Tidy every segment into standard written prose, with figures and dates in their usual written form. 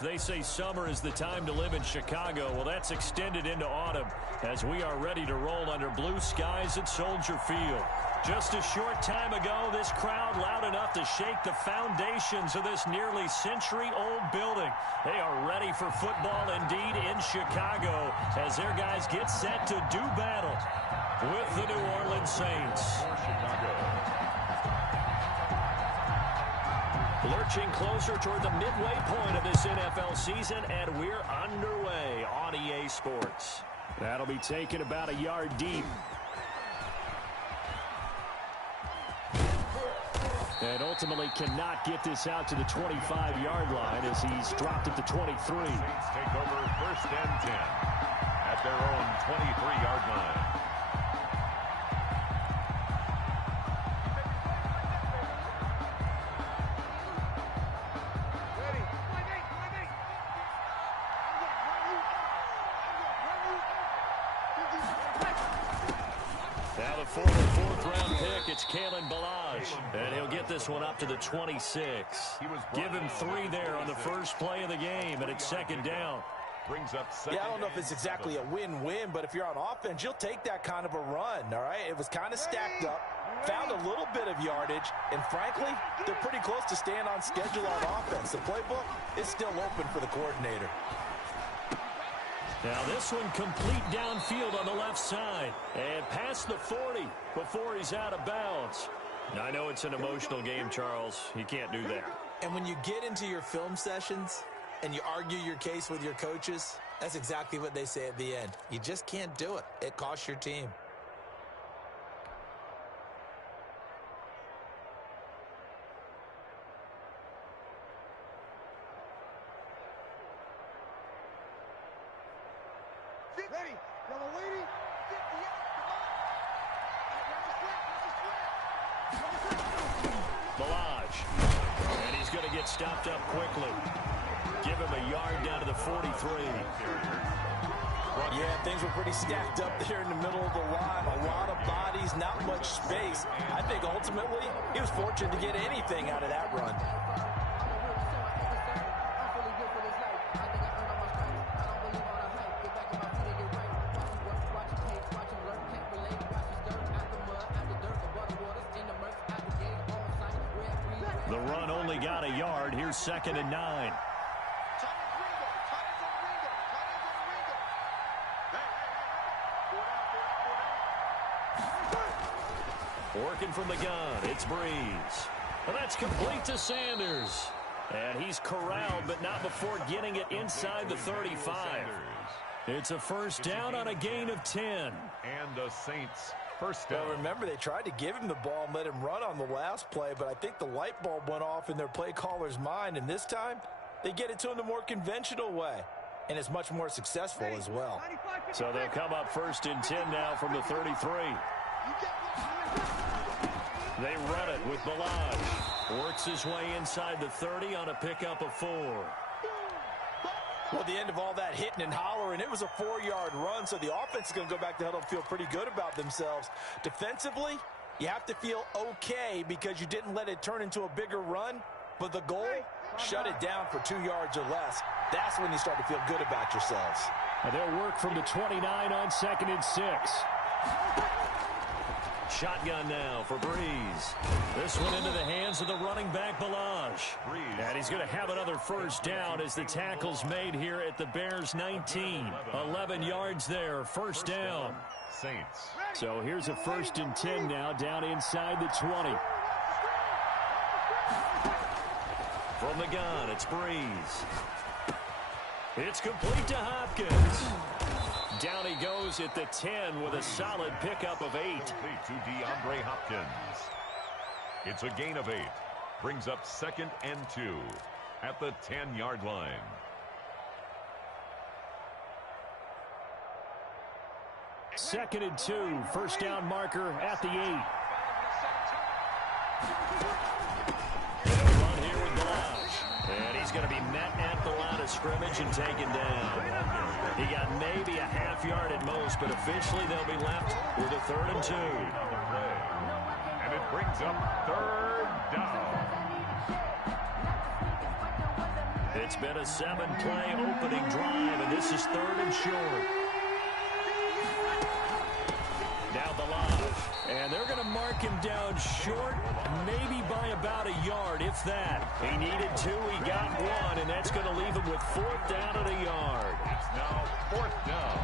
They say summer is the time to live in Chicago. Well, that's extended into autumn as we are ready to roll under blue skies at Soldier Field. Just a short time ago, this crowd loud enough to shake the foundations of this nearly century-old building. They are ready for football indeed in Chicago as their guys get set to do battle with the New Orleans Saints. Lurching closer toward the midway point of this NFL season, and we're underway on EA Sports. That'll be taken about a yard deep. And ultimately cannot get this out to the 25-yard line as he's dropped at the 23. Saints take over 1st and 10 at their own 23-yard line. Now the former 4th-round pick, it's Kalen Ballage, and he'll get this one up to the 26. Give him 3 there on the first play of the game, and it's 2nd down. Brings up second. Yeah, I don't know if it's exactly a win-win, but if you're on offense, you'll take that kind of a run, all right? It was kind of stacked up, found a little bit of yardage, and frankly, they're pretty close to staying on schedule on offense. The playbook is still open for the coordinator. Now this one complete downfield on the left side and past the 40 before he's out of bounds. I know it's an emotional game, Charles. You can't do that. And when you get into your film sessions and you argue your case with your coaches, that's exactly what they say at the end. You just can't do it. It costs your team. Ready, yellow lady, 58, Ballage. And he's going to get stopped up quickly. Give him a yard down to the 43. Yeah, things were pretty stacked up there in the middle of the line. A lot of bodies, not much space. I think ultimately he was fortunate to get anything out of that run. The run only got a yard. Here's 2nd and 9. Working from the gun, it's Breeze. And that's complete to Sanders. And he's corralled, but not before getting it inside the 35. It's a 1st down on a gain of 10. And the Saints 1st down. Well, remember, they tried to give him the ball and let him run on the last play, but I think the light bulb went off in their play caller's mind, and this time they get it to him the more conventional way, and it's much more successful as well. So they'll come up 1st and 10 now from the 33. They run it with Ballage. Works his way inside the 30 on a pickup of 4. Well, at the end of all that hitting and hollering, it was a 4-yard run, so the offense is going to go back to huddle and feel pretty good about themselves. Defensively, you have to feel okay because you didn't let it turn into a bigger run, but the goal, shut it down for 2 yards or less. That's when you start to feel good about yourselves. And they'll work from the 29 on 2nd and 6. Shotgun now for Breeze. This one into the hands of the running back, Ballage. And he's going to have another 1st down as the tackle's made here at the Bears' 19. 11 yards there, 1st down. Saints. So here's a 1st and 10 now down inside the 20. From the gun, it's Breeze. It's complete to Hopkins. Down he goes at the 10 with a solid pickup of 8. To DeAndre Hopkins. It's a gain of 8. Brings up 2nd and 2 at the 10-yard line. Second and 2, 1st down marker at the 8. They'll run here with Ballage. And he's going to be met at the line of scrimmage and taken down. He got maybe a half yard at most, but officially they'll be left with a 3rd and 2. And it brings up 3rd down. It's been a 7-play opening drive, and this is 3rd and short. Down the line. And they're going to mark him down short, maybe by about a yard, if that. He needed 2, he got 1, and that's going to leave him with 4th down and a yard. It's now 4th down.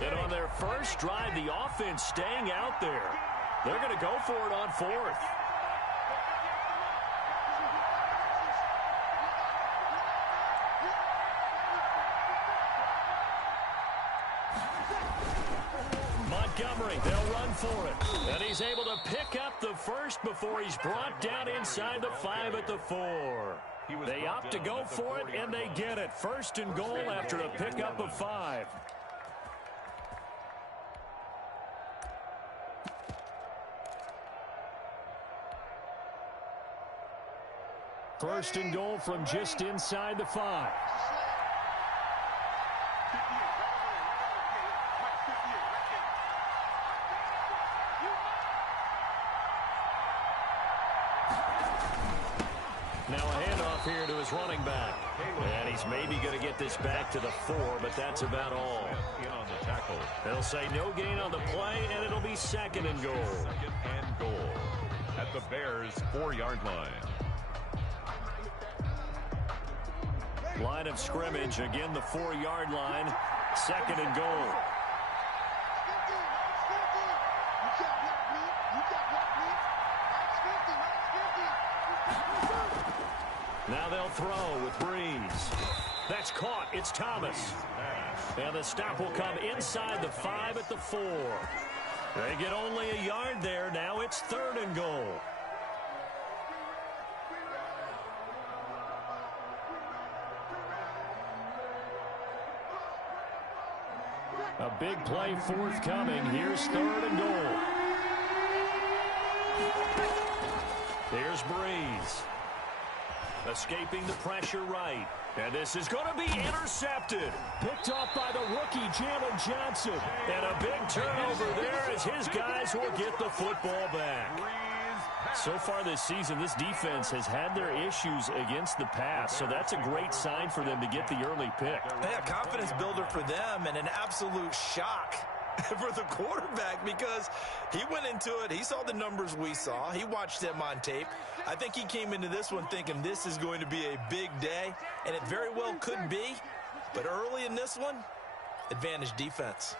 And on their first drive, the offense staying out there. They're going to go for it on 4th. Montgomery, they'll run for it. And he's able to pick up the first before he's brought down inside the 5 at the 4. They opt to go for it, and they get it. 1st and goal after a pickup of 5. First and goal from just inside the 5. Now a handoff here to his running back. And he's maybe going to get this back to the 4, but that's about all. They'll say no gain on the play, and it'll be 2nd and goal. 2nd and goal at the Bears' 4-yard line. Line of scrimmage, again the 4-yard line, 2nd and goal. Now they'll throw with Breeze. That's caught. It's Thomas. And the stop will come inside the 5 at the 4. They get only a yard there. Now it's 3rd and goal. A big play forthcoming. Here's 3rd and goal. Here's Breeze. Escaping the pressure right. And this is going to be intercepted. Picked off by the rookie, Jalen Johnson. And a big turnover there as his guys will get the football back. So far this season, this defense has had their issues against the pass, so that's a great sign for them to get the early pick. Yeah, confidence builder for them and an absolute shock for the quarterback because he went into it. He saw the numbers we saw. He watched them on tape. I think he came into this one thinking this is going to be a big day, and it very well could be. But early in this one, advantage defense.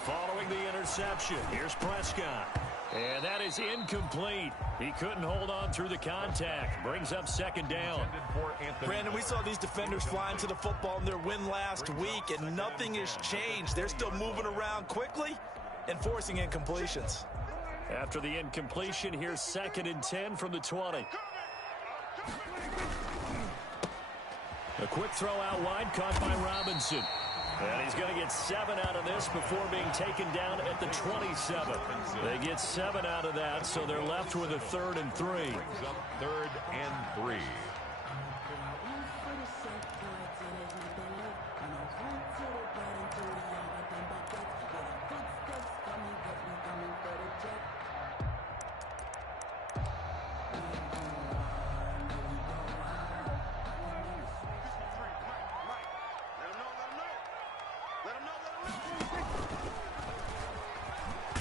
Following the interception, here's Prescott. And that is incomplete. He couldn't hold on through the contact. Brings up 2nd down. Brandon, we saw these defenders flying to the football in their win last week, and nothing has changed. They're still moving around quickly and forcing incompletions. After the incompletion, here's 2nd and 10 from the 20. A quick throw out wide, caught by Robinson. And he's going to get 7 out of this before being taken down at the 27. They get 7 out of that, so they're left with a 3rd and 3. 3rd and 3.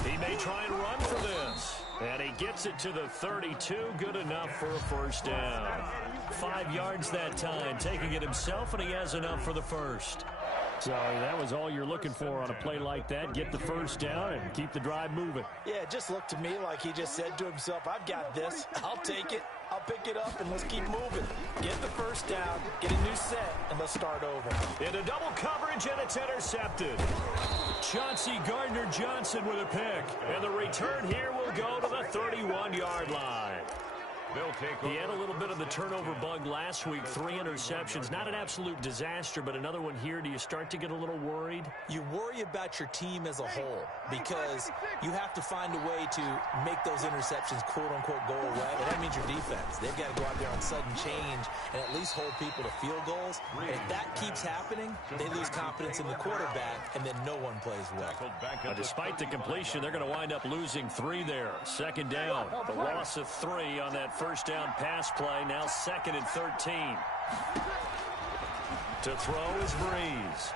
He may try and run for this. And he gets it to the 32. Good enough for a 1st down. 5 yards that time, taking it himself, and he has enough for the 1st. So that was all you're looking for on a play like that. Get the 1st down and keep the drive moving. Yeah, it just looked to me like he just said to himself, I've got this. I'll take it. I'll pick it up, and let's keep moving. Get the 1st down, get a new set, and let's start over. Into double coverage, and it's intercepted. Chauncey Gardner-Johnson with a pick. And the return here will go to the 31-yard line. They'll take He had a over little bit of the first and turnover 10 bug last week, 3 interceptions. Not an absolute disaster, but another one here. Do you start to get a little worried? You worry about your team as a whole because you have to find a way to make those interceptions, quote-unquote, go away. And that means your defense. They've got to go out there on sudden change and at least hold people to field goals. And if that keeps happening, they lose confidence in the quarterback, and then no one plays well. Despite the completion, they're going to wind up losing 3 there. Second down. The loss of 3 on that first down pass play. Now 2nd and 13. To throw is Breeze.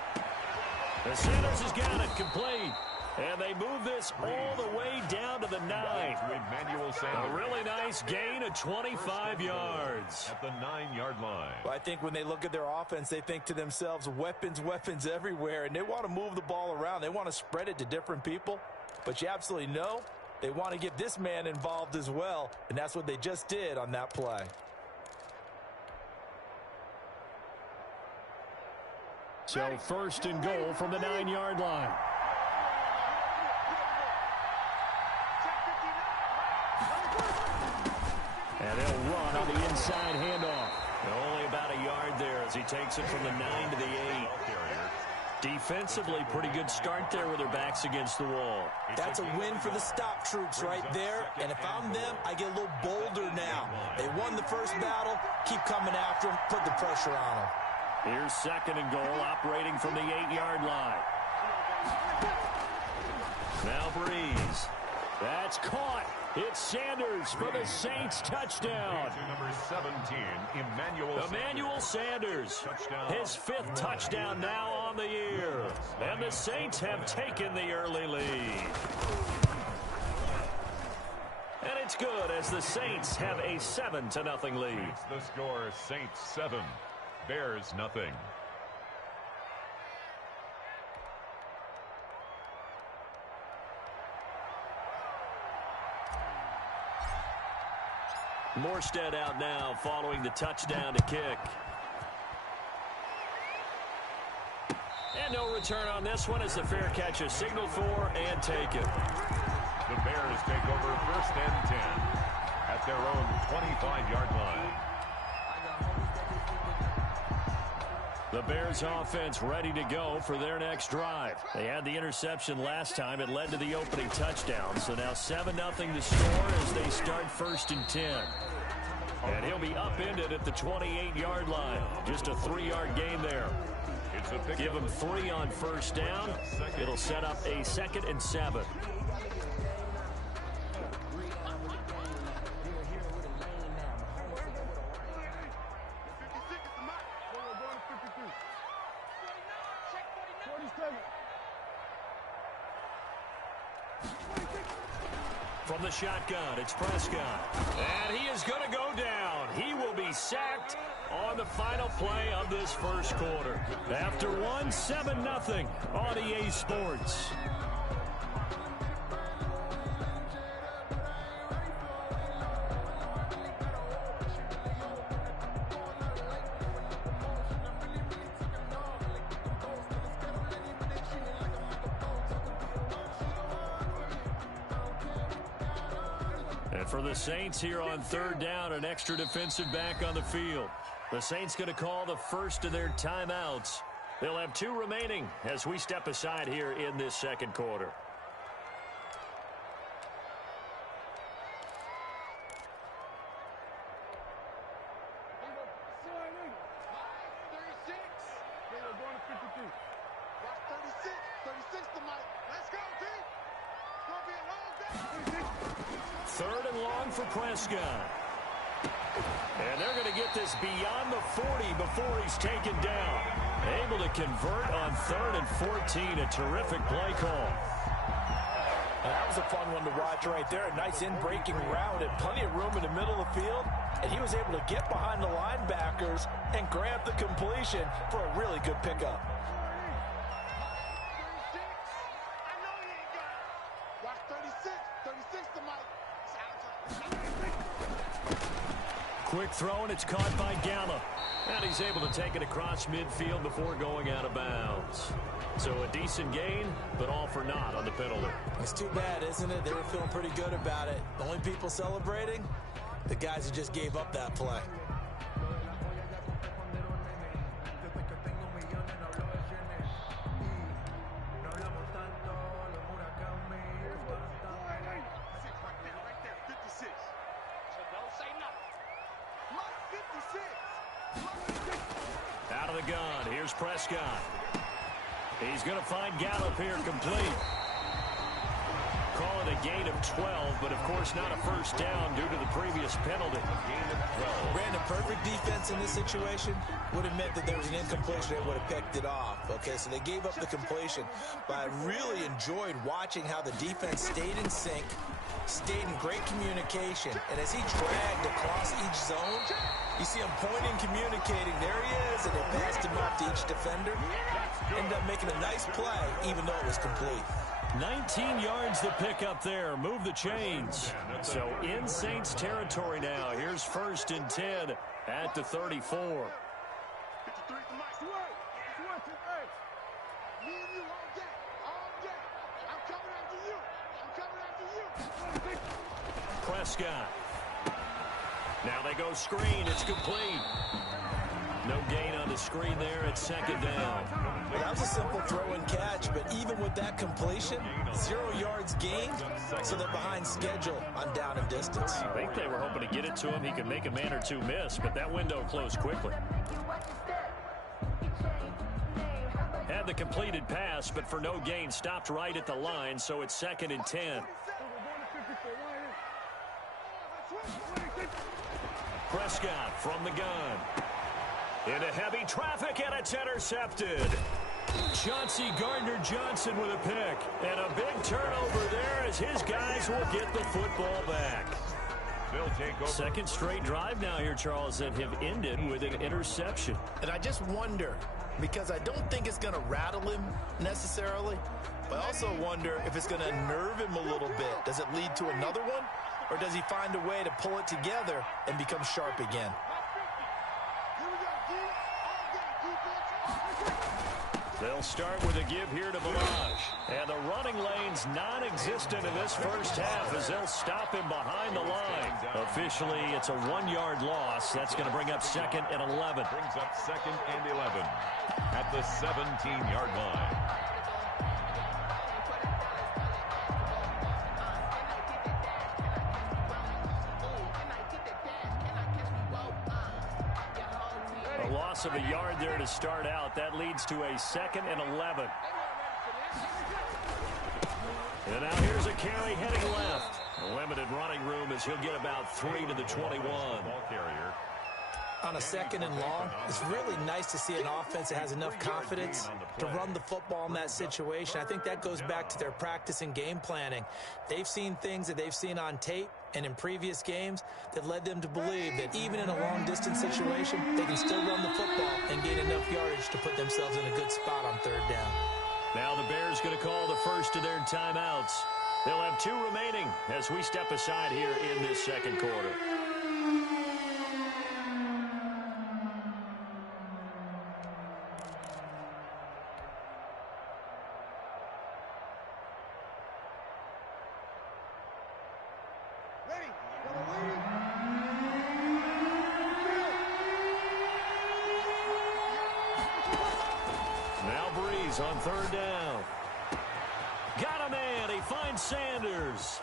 The Sanders has got it complete. And they move this all the way down to the 9. A really nice gain of 25 yards. At the 9-yard line. Well, I think when they look at their offense, they think to themselves, weapons, weapons everywhere. And they want to move the ball around. They want to spread it to different people. But you absolutely know they want to get this man involved as well. And that's what they just did on that play. So 1st and goal from the 9-yard line. And they'll run on the inside handoff. Only about a yard there as he takes it from the 9 to the 8. Defensively, pretty good start there with their backs against the wall. That's a win for the stop troops right there. And if I'm them, I get a little bolder now. They won the first battle. Keep coming after them. Put the pressure on them. Here's 2nd and goal, operating from the 8-yard line. Now Breeze. That's caught. It's Sanders for the Saints touchdown. Number 17, Emmanuel Sanders. His 5th touchdown now on the year. And the Saints have taken the early lead. And it's good as the Saints have a 7-0 lead. It's the score, Saints 7, Bears nothing. Morstead out now following the touchdown to kick. And no return on this one as the fair catch is signaled for and taken. The Bears take over 1st and 10 at their own 25-yard line. The Bears offense ready to go for their next drive. They had the interception last time. It led to the opening touchdown. So now 7-0 the score as they start 1st and 10. And he'll be upended at the 28-yard line. Just a 3-yard gain there. Give him 3 on 1st down. It'll set up a 2nd and 7. From the shotgun, it's Prescott. And he is going to go down. He will be sacked on the final play of this first quarter. After 7-0 on EA Sports. For the Saints here on 3rd down, an extra defensive back on the field. The Saints going to call the first of their timeouts. They'll have 2 remaining as we step aside here in this 2nd quarter. For Prescott. And they're going to get this beyond the 40 before he's taken down. Able to convert on 3rd and 14. A terrific play call. And that was a fun one to watch right there. A nice in-breaking route and plenty of room in the middle of the field. And he was able to get behind the linebackers and grab the completion for a really good pickup. Quick throw, and it's caught by Gallup. And he's able to take it across midfield before going out of bounds. So a decent gain, but all for naught on the penalty. It's too bad, isn't it? They were feeling pretty good about it. The only people celebrating, the guys who just gave up that play. Out of the gun, here's Prescott. He's going to find Gallup here complete. Call it a gain of 12, but of course not a first down due to the previous penalty. Gain of 12. Brandon, perfect defense in this situation would have meant that there was an incompletion. They would have picked it off. Okay, so they gave up the completion, but I really enjoyed watching how the defense stayed in sync, stayed in great communication, and as he dragged across each zone, you see him pointing, communicating. There he is, and they passed him off to each defender. Ended up making a nice play, even though it was complete. 19 yards to pick up there. Move the chains. So in Saints territory now. Here's 1st and 10 at the 34. Prescott. Now they go screen. It's complete. No gain on the screen there at 2nd down. Well, that was a simple throw and catch, but even with that completion, 0 yards gained, so they're behind schedule on down and distance. I think they were hoping to get it to him. He could make a man or two miss, but that window closed quickly. Had the completed pass, but for no gain, stopped right at the line, so it's 2nd and 10. Prescott from the gun. Into heavy traffic, and it's intercepted. Chauncey Gardner-Johnson with a pick. And a big turnover there as his guys will get the football back. They'll take over. Second straight drive now here, Charles, that have ended with an interception. And I just wonder, because I don't think it's going to rattle him necessarily, but I also wonder if it's going to nerve him a little bit. Does it lead to another one, or does he find a way to pull it together and become sharp again? They'll start with a give here to Balaj. And the running lane's non-existent in this first half as they'll stop him behind the line. Officially, it's a 1-yard loss. That's going to bring up 2nd and 11. Brings up 2nd and 11 at the 17-yard line. A loss of a yard there to start out. That leads to a 2nd and 11. And now here's a carry heading left. A limited running room as he'll get about 3 to the 21. Ball carrier. On a 2nd and long, it's really nice to see an offense that has enough confidence to run the football in that situation. I think that goes back to their practice and game planning. They've seen things that they've seen on tape and in previous games that led them to believe that even in a long-distance situation, they can still run the football and gain enough yardage to put themselves in a good spot on 3rd down. Now the Bears going to call the first of their timeouts. They'll have 2 remaining as we step aside here in this 2nd quarter. On 3rd down. Got a man. He finds Sanders.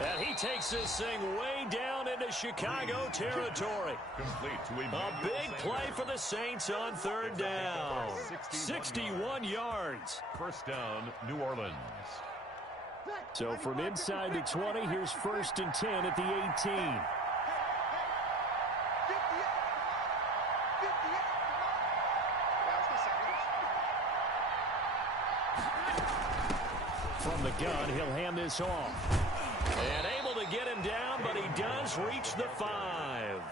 And he takes this thing way down into Chicago territory. Complete to a big play for the Saints on 3rd down. 61 yards. First down, New Orleans. So from inside the 20, here's 1st and 10 at the 18. From the gun, he'll hand this off. And able to get him down, but he does reach the 5.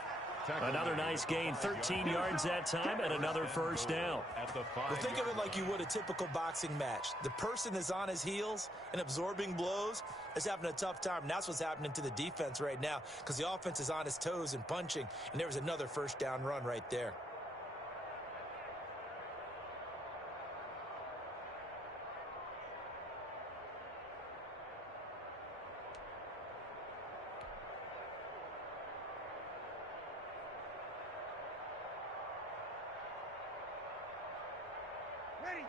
Another nice gain, 13 yards that time, and another first down. Well, think of it like you would a typical boxing match. The person is on his heels and absorbing blows is having a tough time. And that's what's happening to the defense right now because the offense is on his toes and punching, and there was another first down run right there. Ready.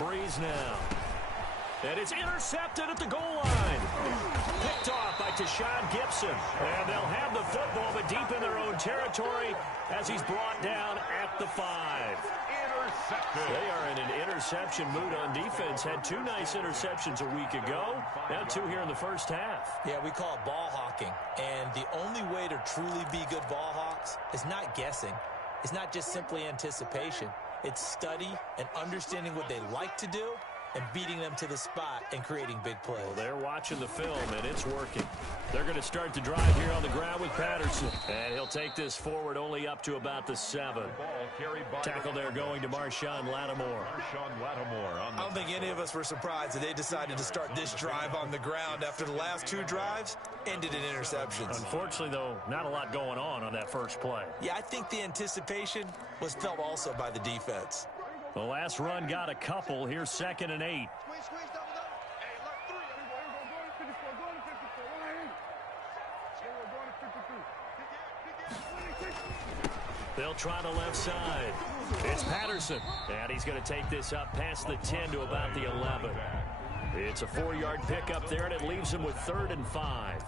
95-56. Breeze now. And it's intercepted at the goal line. Picked off by Tashawn Gibson. And they'll have the football, but deep in their own territory as he's brought down at the 5. Intercepted. They are in an interception mood on defense. Had 2 nice interceptions a week ago. Now 2 here in the first half. Yeah, we call it ball hawking. And the only way to truly be good ball hawks is not guessing. It's not just simply anticipation. It's study and understanding what they like to do and beating them to the spot and creating big plays. Well, they're watching the film, and it's working. They're going to start the drive here on the ground with Patterson. And he'll take this forward only up to about the 7. Tackle there going to Marshawn Lattimore. I don't think any of us were surprised that they decided to start this drive on the ground after the last 2 drives ended in interceptions. Unfortunately, though, not a lot going on that first play. Yeah, I think the anticipation was felt also by the defense. The last run got a couple. Here's 2nd and 8. Squeeze, double. Hey, left 3. Everybody, go to 54. Go to 54. They'll try the left side. It's Patterson. And he's going to take this up past the 10 to about the 11. It's a 4-yard pickup there, and it leaves him with 3rd and 5.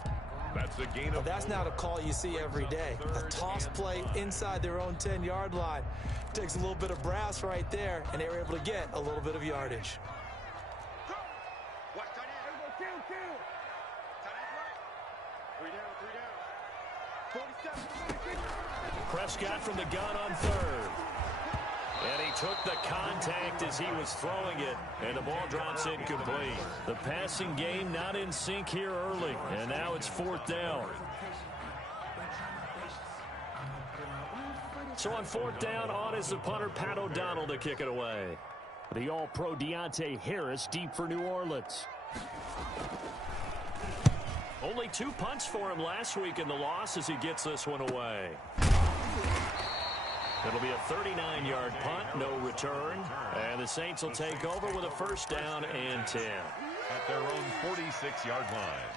That's a gain of. That's not a call you see every day. A toss play inside their own 10-yard line. Takes a little bit of brass right there, and they were able to get a little bit of yardage. Prescott from the gun on 3rd. And he took the contact as he was throwing it, and the ball drops incomplete. The passing game not in sync here early, and now it's 4th down. So on 4th down, on is the punter, Pat O'Donnell, to kick it away. The All-Pro Deontay Harris deep for New Orleans. Only 2 punts for him last week in the loss as he gets this one away. It'll be a 39-yard punt, no return. And the Saints will take over with a 1st down and 10. At their own 46-yard line.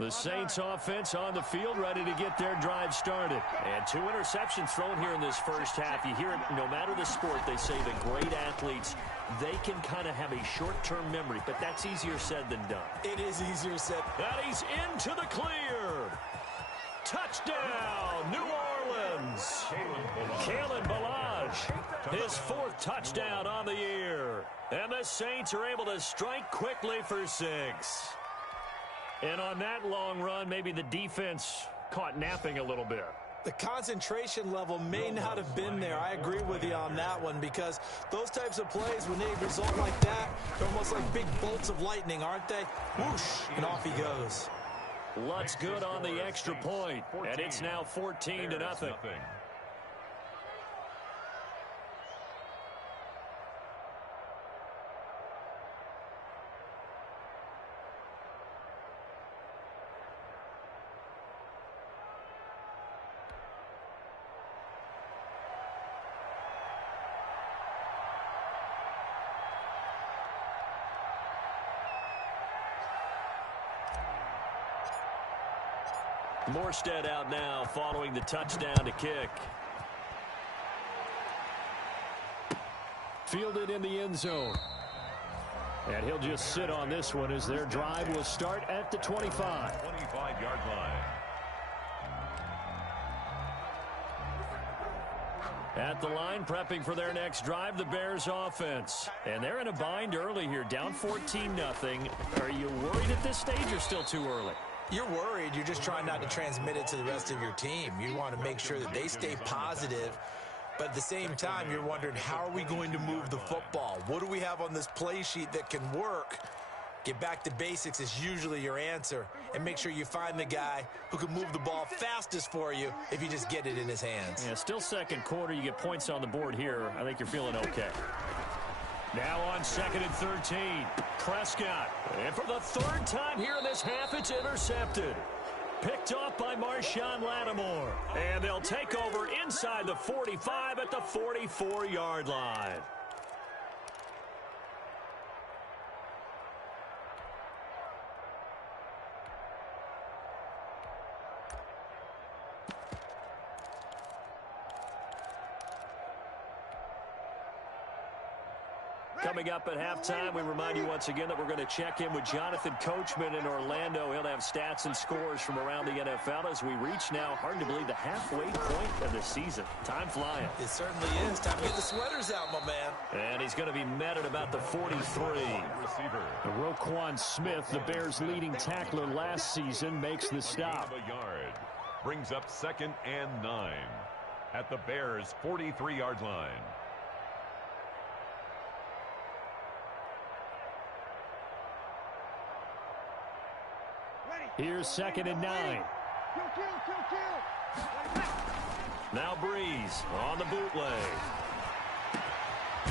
The Saints offense on the field, ready to get their drive started. And 2 interceptions thrown here in this first half. You hear it, no matter the sport, they say the great athletes, they can kind of have a short-term memory, but that's easier said than done. It is easier said. And he's into the clear. Touchdown, New Orleans. Kalen Ballage, his 4th touchdown on the year. And the Saints are able to strike quickly for 6. And on that long run, maybe the defense caught napping a little bit. The concentration level may not have been there. I agree with you on that one, because those types of plays, when they result like that, they're almost like big bolts of lightning, aren't they? Whoosh, and off he goes. Lutz good on the extra point, and it's now 14-0. Morstead out now following the touchdown to kick. Fielded in the end zone. And he'll just sit on this one as their drive will start at the 25. 25-yard line. At the line, prepping for their next drive, the Bears offense. And they're in a bind early here, down 14-0. Are you worried at this stage or still too early? You're worried. You're just trying not to transmit it to the rest of your team. You want to make sure that they stay positive. But at the same time, you're wondering, how are we going to move the football? What do we have on this play sheet that can work? Get back to basics is usually your answer. And make sure you find the guy who can move the ball fastest for you if you just get it in his hands. Yeah, still second quarter. You get points on the board here. I think you're feeling okay. Now on 2nd and 13, Prescott. And for the 3rd time here in this half, it's intercepted. Picked off by Marshawn Lattimore. And they'll take over inside the 45 drive at the 44-yard line. Coming up at halftime, we remind you once again that we're going to check in with Jonathan Coachman in Orlando. He'll have stats and scores from around the NFL as we reach now, hard to believe, the halfway point of the season. Time flying. It certainly is. Time to get the sweaters out, my man. And he's going to be met at about the 43. Receiver. Roquan Smith, the Bears' leading tackler last season, makes the stop. A yard. Brings up 2nd and 9 at the Bears' 43-yard line. Here's 2nd and 9. Now Breeze on the bootleg.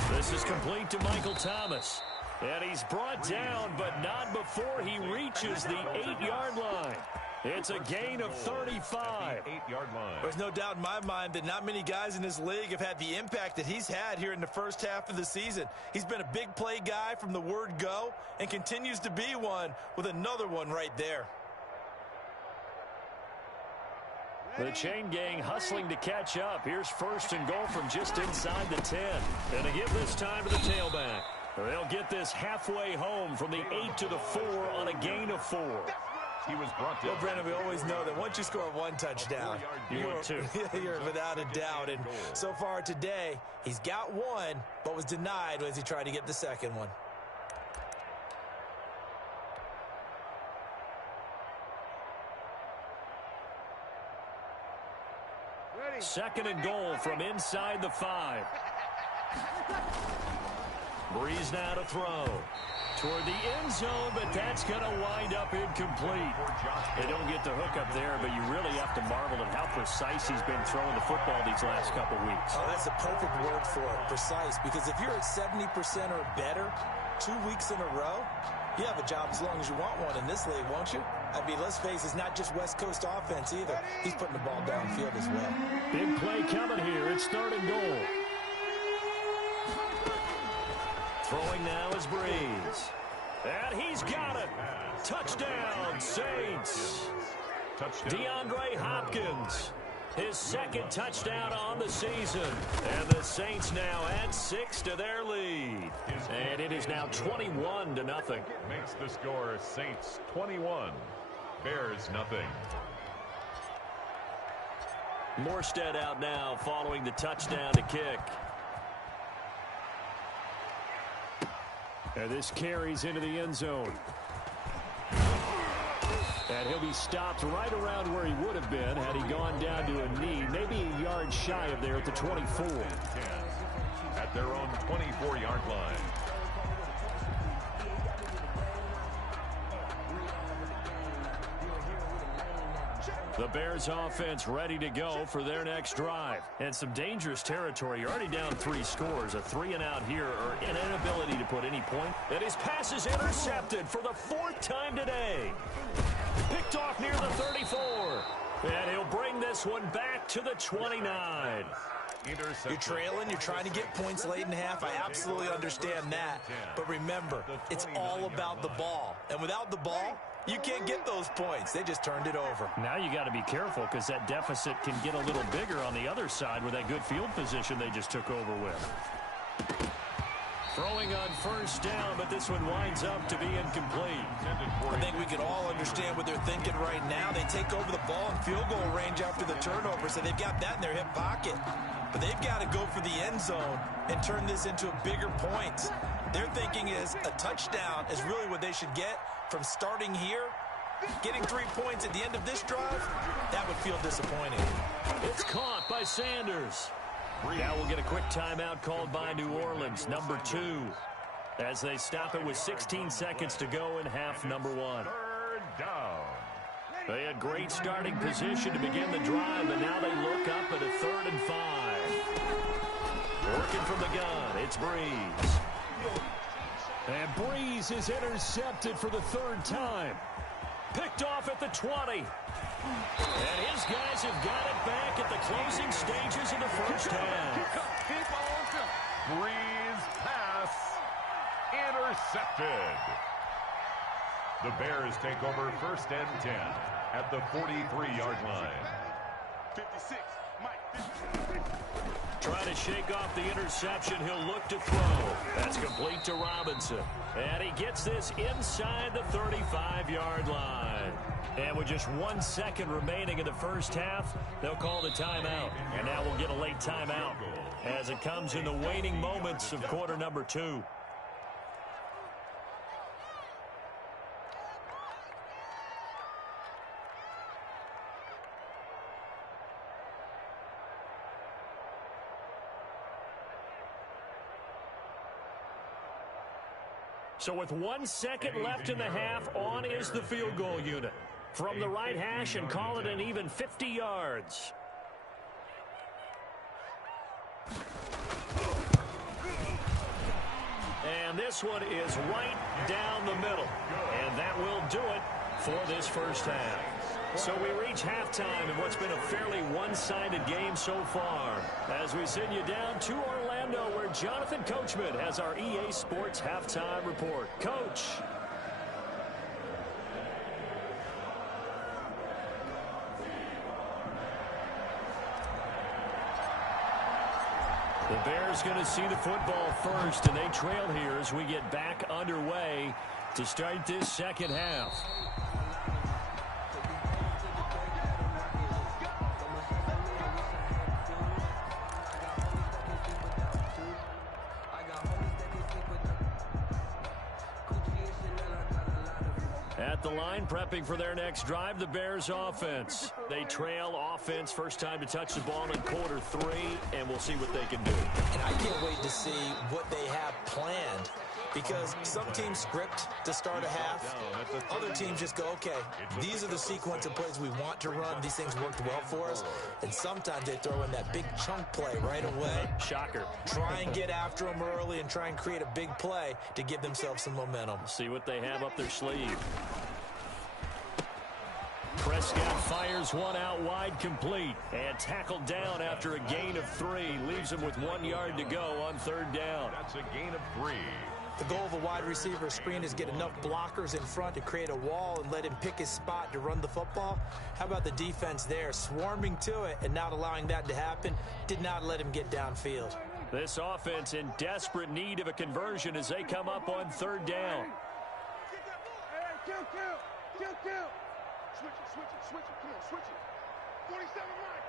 This is complete to Michael Thomas. And he's brought down, but not before he reaches the 8-yard line. It's a gain of 35. 8-yard line. There's no doubt in my mind that not many guys in this league have had the impact that he's had here in the first half of the season. He's been a big play guy from the word go and continues to be one with another one right there. The chain gang hustling to catch up. Here's 1st and goal from just inside the 10. And to give this time to the tailback. They'll get this halfway home from the 8 to the 4 on a gain of 4. He was brought down. Well, Brandon, we always know that once you score one touchdown, you're without a doubt. And so far today, he's got one, but was denied as he tried to get the second one. Ready. 2nd and goal from inside the 5. Breeze now to throw. Toward the end zone, but that's going to wind up incomplete. They don't get the hook up there, but you really have to marvel at how precise he's been throwing the football these last couple weeks. Oh, that's the perfect word for it, precise, because if you're at 70% or better 2 weeks in a row, you have a job as long as you want one in this league, won't you? I mean, let's face it, it's not just West Coast offense either. He's putting the ball downfield as well. Big play coming here. It's 3rd and goal. Throwing now is Breeze. And he's got it. Touchdown, Saints. DeAndre Hopkins. His 2nd touchdown on the season. And the Saints now add 6 to their lead. And it is now 21-0. Makes the score Saints 21. Bears nothing. Morstead out now following the touchdown to kick. And this carries into the end zone. And he'll be stopped right around where he would have been had he gone down to a knee, maybe a yard shy of there at the 24. At their own 24-yard line. The Bears offense ready to go for their next drive. And some dangerous territory. You're already down 3 scores. A 3-and-out here or an inability to put any point. And his pass is intercepted for the 4th time today. Picked off near the 34. And he'll bring this one back to the 29. You're trailing, you're trying to get points late in half. I absolutely understand that. But remember, it's all about the ball. And without the ball, you can't get those points. They just turned it over. Now you got to be careful because that deficit can get a little bigger on the other side with that good field position they just took over with. Throwing on 1st down, but this one winds up to be incomplete. I think we can all understand what they're thinking right now. They take over the ball in field goal range after the turnover, so they've got that in their hip pocket. But they've got to go for the end zone and turn this into a bigger point. Their thinking is a touchdown is really what they should get from starting here. Getting 3 points at the end of this drive, that would feel disappointing. It's caught by Sanders. Now we'll get a quick timeout called by New Orleans, number 2, as they stop it with 16 seconds to go in half number 1. 3rd down. They had great starting position to begin the drive, and now they look up at a 3rd and 5. Working from the gun, it's Breeze. And Breeze is intercepted for the 3rd time. Picked off at the 20. And his guys have got it back at the closing stages of the first half. Breeze pass. Intercepted. The Bears take over 1st and 10 at the 43-yard line. 56. Mike. Trying to shake off the interception. He'll look to throw. That's complete to Robinson. And he gets this inside the 35-yard line. And with just 1 second remaining in the first half, they'll call the timeout. And now we'll get a late timeout as it comes in the waning moments of quarter number 2. So with 1 second left in the half, on is the field goal unit. From the right hash and call it an even 50 yards. And this one is right down the middle. And that will do it for this first half. So we reach halftime in what's been a fairly one-sided game so far. As we send you down to Orlando, where Jonathan Coachman has our EA Sports halftime report. Coach. The Bears going to see the football first, and they trail here as we get back underway to start this second half. At the line, prepping for their next drive, the Bears offense. They trail offense, first time to touch the ball in quarter 3, and we'll see what they can do. And I can't wait to see what they have planned, because some teams script to start a half. Other teams just go, okay, these are the sequence of plays we want to run. These things worked well for us. And sometimes they throw in that big chunk play right away. Shocker. Try and get after them early and try and create a big play to give themselves some momentum. See what they have up their sleeve. Prescott fires one out wide, complete, and tackled down after a gain of 3. Leaves him with 1 yard to go on 3rd down. That's a gain of 3. The goal of a wide receiver screen is get enough blockers in front to create a wall and let him pick his spot to run the football. How about the defense there, swarming to it and not allowing that to happen? Did not let him get downfield. This offense in desperate need of a conversion as they come up on 3rd down. Kill. Switch it. Come on, switch it. 47 Mike.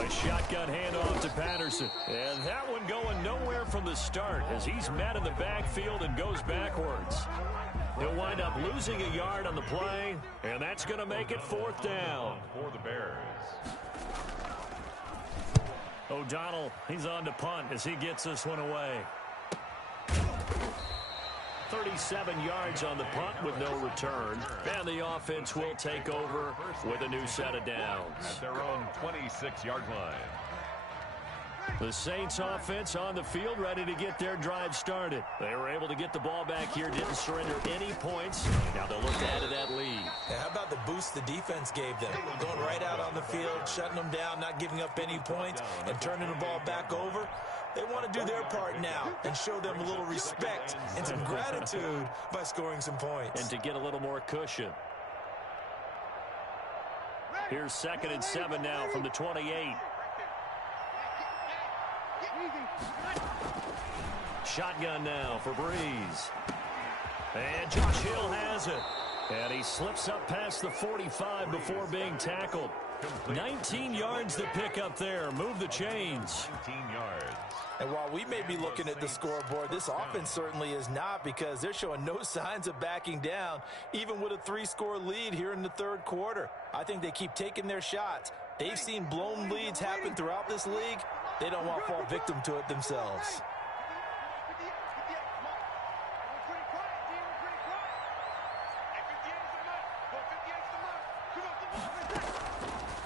A shotgun handoff to Patterson. And that one going nowhere from the start as he's met in the backfield and goes backwards. He'll wind up losing a yard on the play, and that's going to make it 4th down. For the Bears. O'Donnell, he's on to punt as he gets this one away. 37 yards on the punt with no return. And the offense will take over with a new set of downs. At their own 26-yard line. The Saints offense on the field, ready to get their drive started. They were able to get the ball back here, didn't surrender any points. Now they'll look to add to that lead. Yeah, how about the boost the defense gave them? Going right out on the field, shutting them down, not giving up any points, and turning the ball back over. They want to do their part now and show them a little respect and some gratitude by scoring some points. And to get a little more cushion. Here's 2nd and 7 now from the 28. Shotgun now for Breeze. And Josh Hill has it. And he slips up past the 45 before being tackled. 19 yards to pick up there. Move the chains. 19 yards. And while we may be looking at the scoreboard, this offense certainly is not, because they're showing no signs of backing down, even with a 3-score lead here in the 3rd quarter. I think they keep taking their shots. They've seen blown leads happen throughout this league. They don't want to fall victim to it themselves.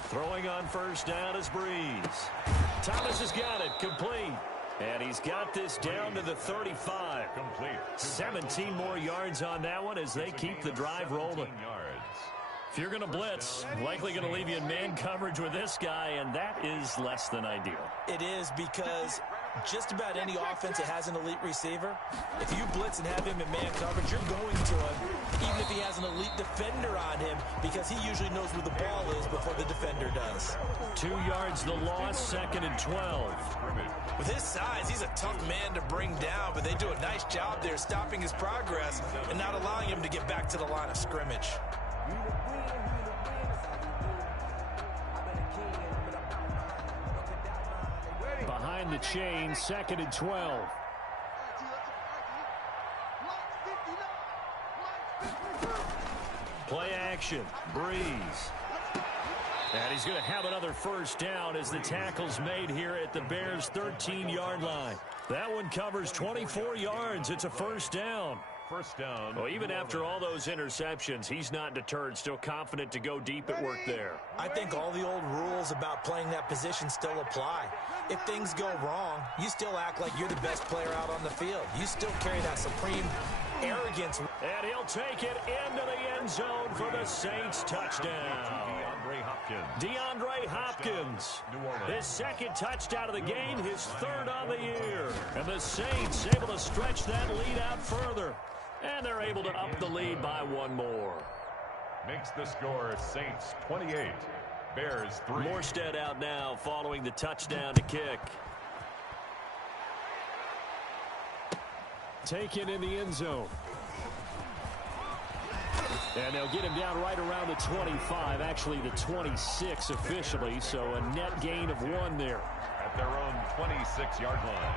Throwing on 1st down is Breeze. Thomas has got it, complete. And he's got this down to the 35. Complete. 17 more yards on that one as they keep the drive rolling. If you're going to blitz, likely going to leave you in man coverage with this guy, and that is less than ideal. It is, because just about any offense that has an elite receiver, if you blitz and have him in man coverage, you're going to him, even if he has an elite defender on him, because he usually knows where the ball is before the defender does. 2 yards the loss, 2nd and 12. With his size, he's a tough man to bring down, but they do a nice job there stopping his progress and not allowing him to get back to the line of scrimmage. Behind the chain, 2nd and 12. Play action, Breeze. And he's going to have another first down as the tackle's made here at the Bears' 13-yard line. That one covers 24 yards. It's a first down. First down. Well, even after all those interceptions, he's not deterred, still confident to go deep at work there. I think all the old rules about playing that position still apply. If things go wrong, you still act like you're the best player out on the field. You still carry that supreme arrogance. And he'll take it into the end zone for the Saints touchdown. DeAndre Hopkins, his 2nd touchdown of the game, his 3rd on the year. And the Saints able to stretch that lead out further. And they're able to up the lead by 1 more. Makes the score Saints 28, Bears 3. Morstead out now following the touchdown to kick. Taken in the end zone. And they'll get him down right around the 25, actually the 26 officially, so a net gain of 1 there. At their own 26-yard line.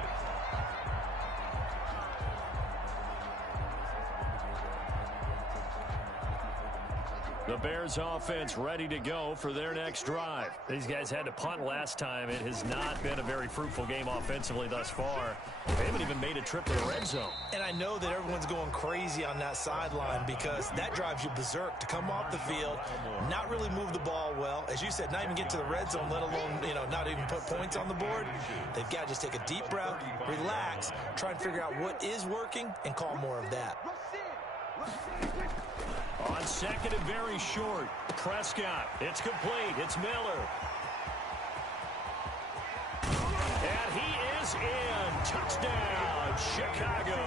The Bears offense ready to go for their next drive. These guys had to punt last time. It has not been a very fruitful game offensively thus far. They haven't even made a trip to the red zone. And I know that everyone's going crazy on that sideline because that drives you berserk to come off the field, not really move the ball well. As you said, not even get to the red zone, let alone, not even put points on the board. They've got to just take a deep breath, relax, try and figure out what is working, and call more of that. On 2nd and very short, Prescott. It's complete. It's Miller. And he is in. Touchdown, Chicago.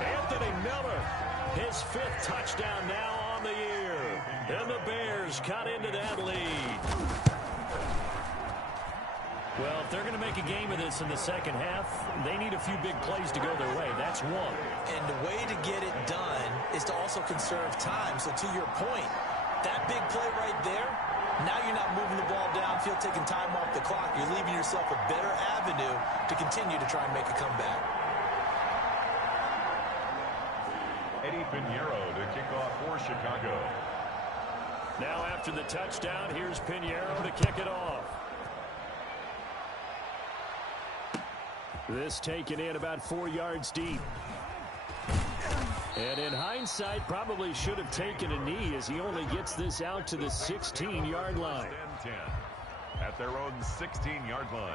Anthony Miller, his 5th touchdown now on the year. And the Bears cut into that lead. Well, if they're going to make a game of this in the second half, they need a few big plays to go their way. That's one. And the way to get it done is to also conserve time. So to your point, that big play right there, now you're not moving the ball downfield, taking time off the clock. You're leaving yourself a better avenue to continue to try and make a comeback. Eddie Pinheiro to kick off for Chicago. Now after the touchdown, here's Pinheiro to kick it off. This taken in about 4 yards deep. And in hindsight, probably should have taken a knee as he only gets this out to the 16-yard line. 10 at their own 16-yard line.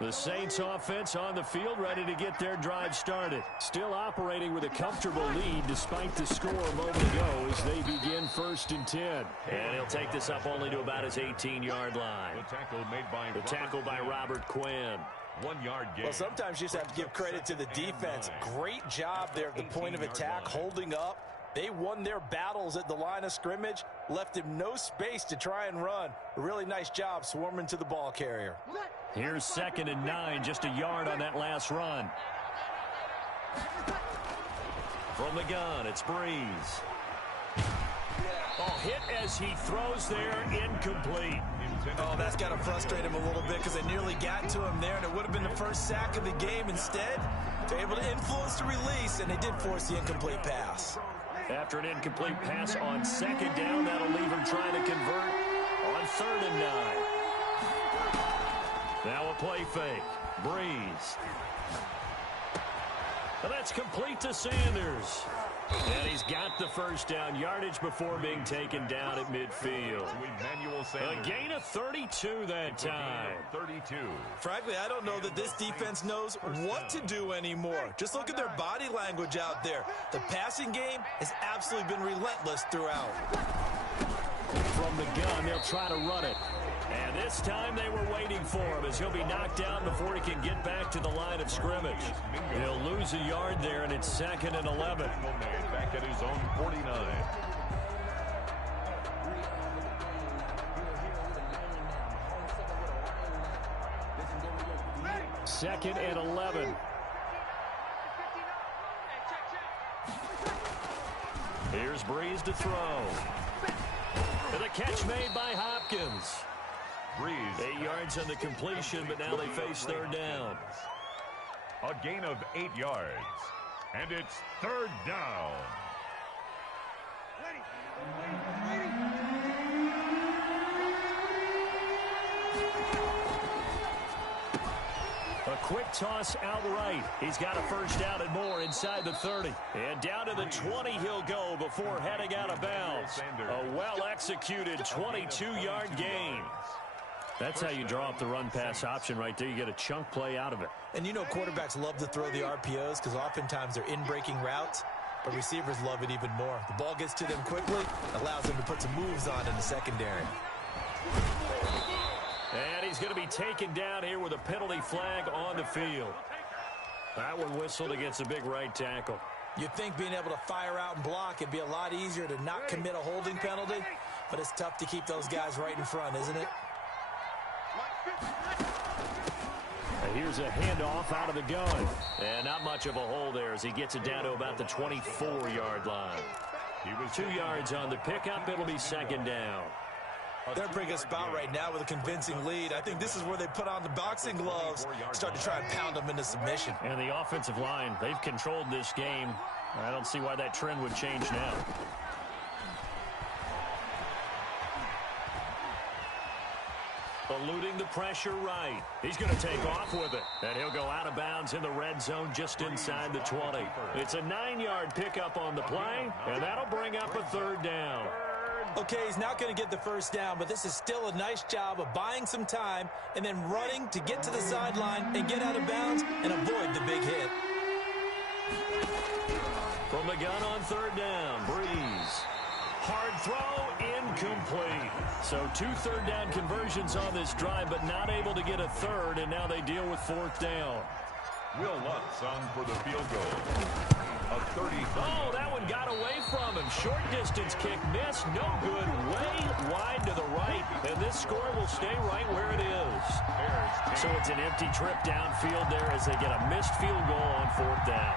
The Saints offense on the field ready to get their drive started. Still operating with a comfortable lead despite the score a moment ago as they begin 1st and 10. And he'll take this up only to about his 18-yard line. The tackle by Robert Quinn. 1 yard gain. Well, sometimes you just have to give credit to the defense. Great job there at the point of attack, holding up. They won their battles at the line of scrimmage, left him no space to try and run. A really nice job swarming to the ball carrier. Here's 2nd and 9, just a yard on that last run. From the gun, it's Breeze. Oh, hit as he throws there, incomplete. Oh, that's got to frustrate him a little bit because they nearly got to him there, and it would have been the first sack of the game. Instead, they're able to influence the release, and they did force the incomplete pass. After an incomplete pass on 2nd down, that'll leave him trying to convert on 3rd and 9. Now a play fake. Breeze. And that's complete to Sanders. And he's got the first down yardage before being taken down at midfield. A gain of 32 that time. 32. Frankly, I don't know that this defense knows what to do anymore. Just look at their body language out there. The passing game has absolutely been relentless throughout. From the gun, they'll try to run it. And this time they were waiting for him as he'll be knocked down before he can get back to the line of scrimmage. He'll lose a yard there, and it's 2nd and 11. Back at his own 49. Second and 11. Here's Breeze to throw. And the catch made by Hopkins. Breeze. 8 yards on the completion, but now they face third down. A gain of 8 yards. And it's third down. A quick toss outright. He's got a first down and more inside the 30. And down to the 20 he'll go before heading out of bounds. A well-executed 22-yard gain. That's how you draw up the run-pass option right there. You get a chunk play out of it. And you know quarterbacks love to throw the RPOs because oftentimes they're in-breaking routes, but receivers love it even more. The ball gets to them quickly, allows them to put some moves on in the secondary. And he's going to be taken down here with a penalty flag on the field. That one whistled against a big right tackle. You'd think being able to fire out and block it'd be a lot easier to not commit a holding penalty, but it's tough to keep those guys right in front, isn't it? Here's a handoff out of the gun. And not much of a hole there as he gets it down to about the 24-yard line. He was 2 yards on the pickup. It'll be second down. They're in a pretty good spot right now with a convincing lead. I think this is where they put on the boxing gloves, start to try and pound them into submission. And the offensive line, they've controlled this game. I don't see why that trend would change now. Eluding the pressure right. He's going to take off with it. And he'll go out of bounds in the red zone just inside the 20. It's a 9-yard pickup on the play, and that'll bring up a third down. Okay, he's not going to get the first down, but this is still a nice job of buying some time and then running to get to the sideline and get out of bounds and avoid the big hit. From the gun on third down, Breeze. Hard throw, incomplete. So 2 third-down conversions on this drive, but not able to get a third, and now they deal with fourth down. Will Lutz on for the field goal. A 30. Oh, that one got away from him. Short distance kick missed. No good. Way wide to the right. And this score will stay right where it is. So it's an empty trip downfield there as they get a missed field goal on fourth down.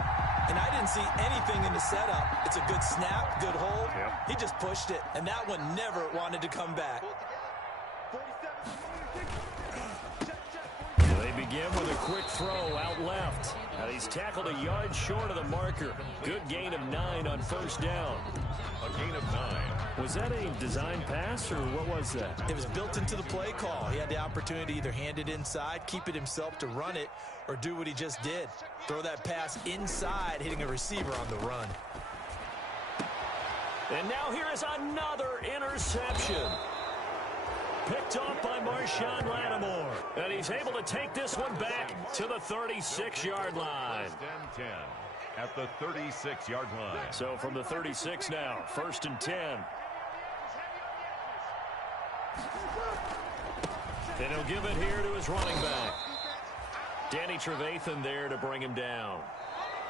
And I didn't see anything in the setup. It's a good snap, good hold. Yep. He just pushed it, and that one never wanted to come back. They begin with a quick throw out left. Now he's tackled a yard short of the marker. Good gain of 9 on first down. A gain of 9. Was that a design pass, or what was that? It was built into the play call. He had the opportunity to either hand it inside, keep it himself to run it, or do what he just did. Throw that pass inside, hitting a receiver on the run. And now here is another interception. Picked off by Marshawn Lattimore. And he's able to take this one back to the 36-yard line. 10 at the 36-yard line. So from the 36 now, 1st and 10. And he'll give it here to his running back. Danny Trevathan there to bring him down.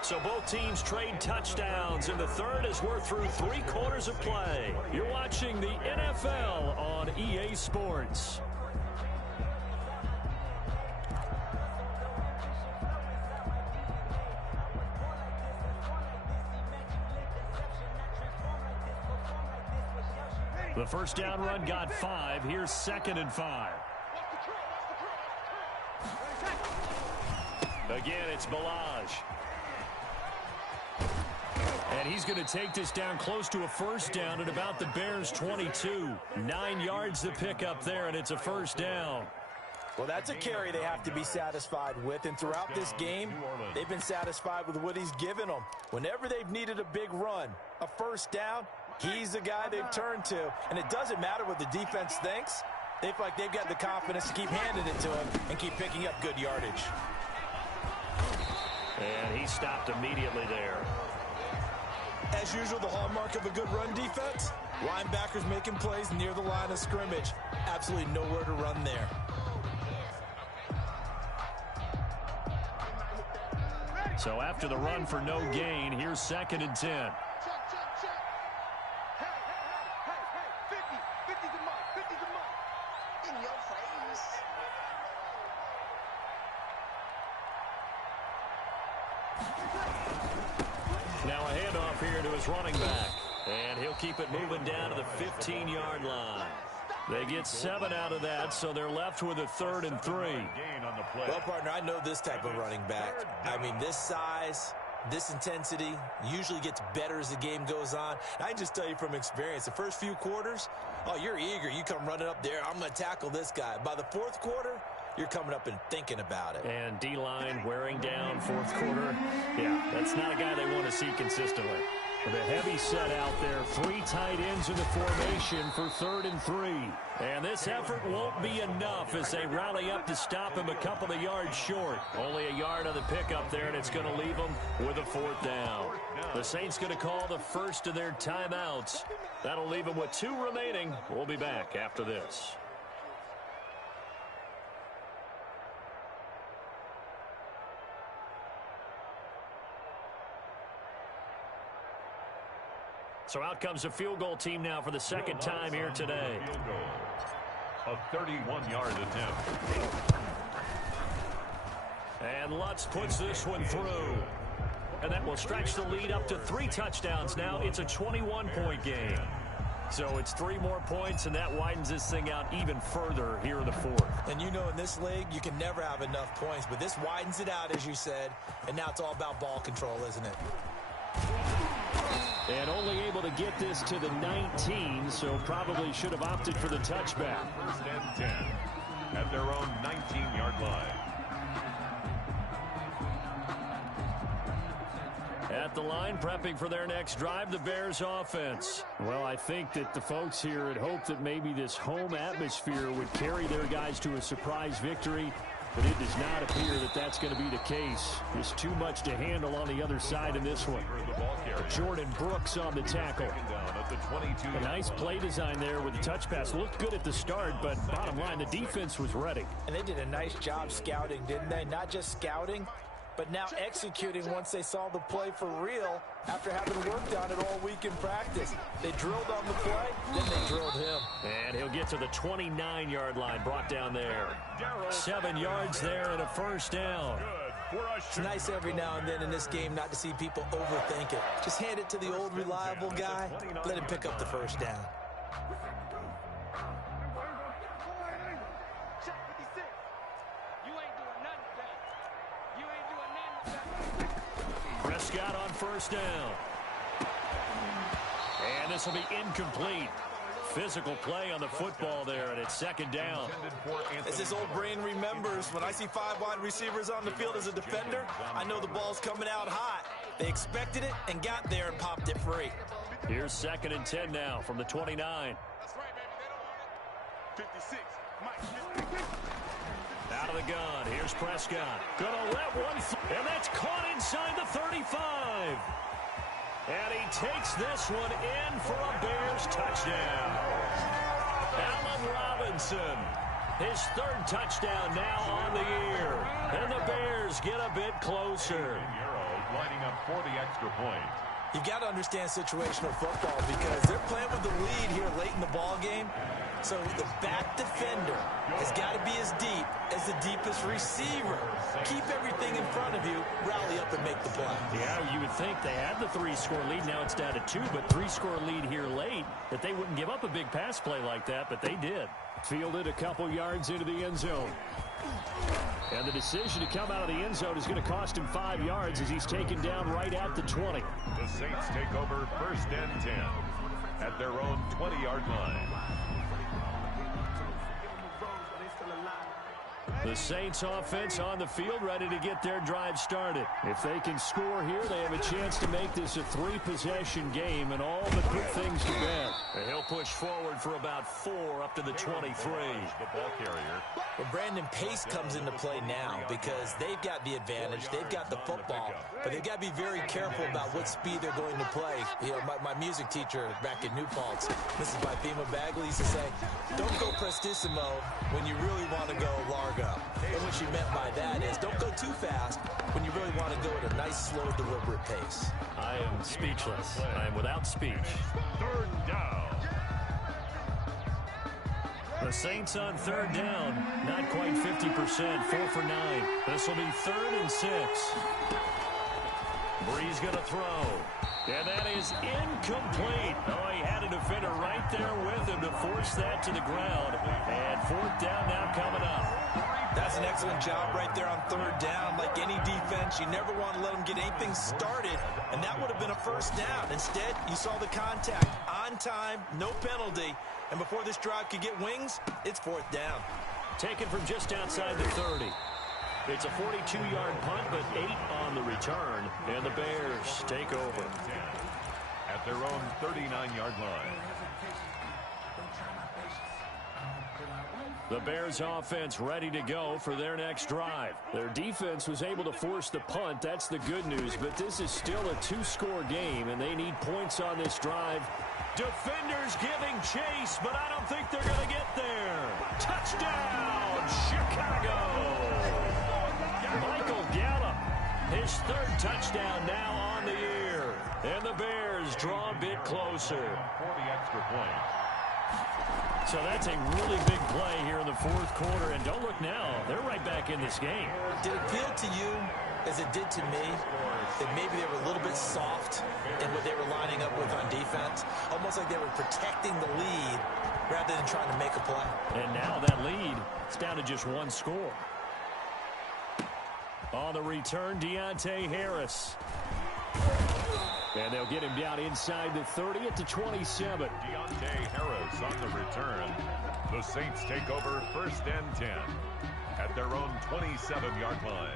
So both teams trade touchdowns in the third as we're through 3 quarters of play. You're watching the NFL on EA Sports. The first down run got 5. Here's 2nd and 5. Again, it's Balaj. And he's going to take this down close to a first down at about the Bears' 22. 9 yards to pick up there, and it's a first down. Well, that's a carry they have to be satisfied with, and throughout this game, they've been satisfied with what he's given them. Whenever they've needed a big run, a first down, he's the guy they've turned to, and it doesn't matter what the defense thinks. They feel like they've got the confidence to keep handing it to him and keep picking up good yardage. And he stopped immediately there. As usual, the hallmark of a good run defense, linebackers making plays near the line of scrimmage. Absolutely nowhere to run there. So after the run for no gain, here's 2nd and 10. Check. Hey, 50's a mark, 50's a mark. In your face. Now a handoff here to his running back. And he'll keep it moving down to the 15-yard line. They get 7 out of that, so they're left with a 3rd and 3. Well, partner, I know this type of running back. I mean, this size, this intensity usually gets better as the game goes on. I can just tell you from experience, the first few quarters, oh, you're eager. You come running up there, I'm going to tackle this guy. By the 4th quarter, you're coming up and thinking about it. And D-line wearing down 4th quarter. Yeah, that's not a guy they want to see consistently. With a heavy set out there, 3 tight ends in the formation for 3rd and 3. And this effort won't be enough as they rally up to stop him a couple of yards short. Only a yard on the pickup there, and it's going to leave them with a 4th down. The Saints going to call the first of their timeouts. That'll leave them with 2 remaining. We'll be back after this. So out comes the field goal team now for the 2nd time here today. A 31-yard attempt. And Lutz puts this one through. And that will stretch the lead up to 3 touchdowns now. It's a 21-point game. So it's 3 more points, and that widens this thing out even further here in the 4th. And you know in this league, you can never have enough points, but this widens it out, as you said, and now it's all about ball control, isn't it? And only able to get this to the 19, so probably should have opted for the touchback. 1st and 10 at their own 19-yard line. At the line, prepping for their next drive, the Bears offense. Well, I think that the folks here had hoped that maybe this home atmosphere would carry their guys to a surprise victory, but it does not appear that that's going to be the case. There's too much to handle on the other side in this one. Jordan Brooks on the tackle. A nice play design there with the touch pass. Looked good at the start, but bottom line, the defense was ready. And they did a nice job scouting, didn't they? Not just scouting, but now executing once they saw the play for real after having worked on it all week in practice. They drilled on the play, then they drilled him. And he'll get to the 29-yard line, brought down there. 7 yards there and a 1st down. It's nice every now and then in this game not to see people overthink it. Just hand it to the old reliable guy, let him pick up the 1st down. Check 56. You ain't doing nothing today. You ain't doing nothing today. Prescott on 1st down. And this will be incomplete. Physical play on the football there, and it's 2nd down. As his old brain remembers, when I see 5 wide receivers on the field as a defender, I know the ball's coming out hot. They expected it and got there and popped it free. Here's 2nd and 10 now from the 29. That's right, baby. They don't want it. 56. Mike. Out of the gun. Here's Prescott. Gonna let one and that's caught inside the 35. And he takes this one in for a Bears touchdown. Allen Robinson, his 3rd touchdown now on the year. And the Bears get a bit closer. Lining up for the extra point. You've got to understand situational football because they're playing with the lead here late in the ball game. So the back defender has got to be as deep as the deepest receiver. Keep everything in front of you, rally up and make the play. Yeah, you would think they had the 3-score lead. Now it's down to 2, but 3-score lead here late, that they wouldn't give up a big pass play like that, but they did. Fielded a couple yards into the end zone. And the decision to come out of the end zone is going to cost him 5 yards as he's taken down right at the 20. The Saints take over 1st and 10 at their own 20-yard line. The Saints offense on the field, ready to get their drive started. If they can score here, they have a chance to make this a 3-possession game and all but put things to bed. And he'll push forward for about 4 up to the 23. The ball carrier. Well, Brandon, pace comes into play now because they've got the advantage. They've got the football, but they've got to be very careful about what speed they're going to play. You know, my music teacher back in New Paltz, Mrs. Bythema Bagley, used to say, don't go prestissimo when you really want to go largo. And what she meant by that is don't go too fast when you really want to go at a nice, slow, deliberate pace. I am speechless. I am without speech. Third down. The Saints on third down, not quite 50%, 4 for 9. This will be 3rd and 6. Bree's going to throw. And that is incomplete. Oh, he had a defender right there with him to force that to the ground. And 4th down now coming up. That's an excellent job right there on third down. Like any defense, you never want to let them get anything started, and that would have been a first down. Instead, you saw the contact on time, no penalty, and before this drive could get wings, it's 4th down. Taken from just outside the 30. It's a 42-yard punt, but 8 on the return, and the Bears take over. At their own 39-yard line. The Bears offense ready to go for their next drive. Their defense was able to force the punt. That's the good news, but this is still a 2-score game, and they need points on this drive. Defenders giving chase, but I don't think they're going to get there. Touchdown, Chicago! Michael Gallup, his 3rd touchdown now on the year. And the Bears draw a bit closer. For the extra point. So that's a really big play here in the 4th quarter. And don't look now, they're right back in this game. Did it feel to you, as it did to me, that maybe they were a little bit soft in what they were lining up with on defense? Almost like they were protecting the lead rather than trying to make a play. And now that lead is down to just 1 score. On the return, Deontay Harris. And they'll get him down inside the 30 at the 27. Deontay Harris on the return. The Saints take over 1st and 10 at their own 27-yard line.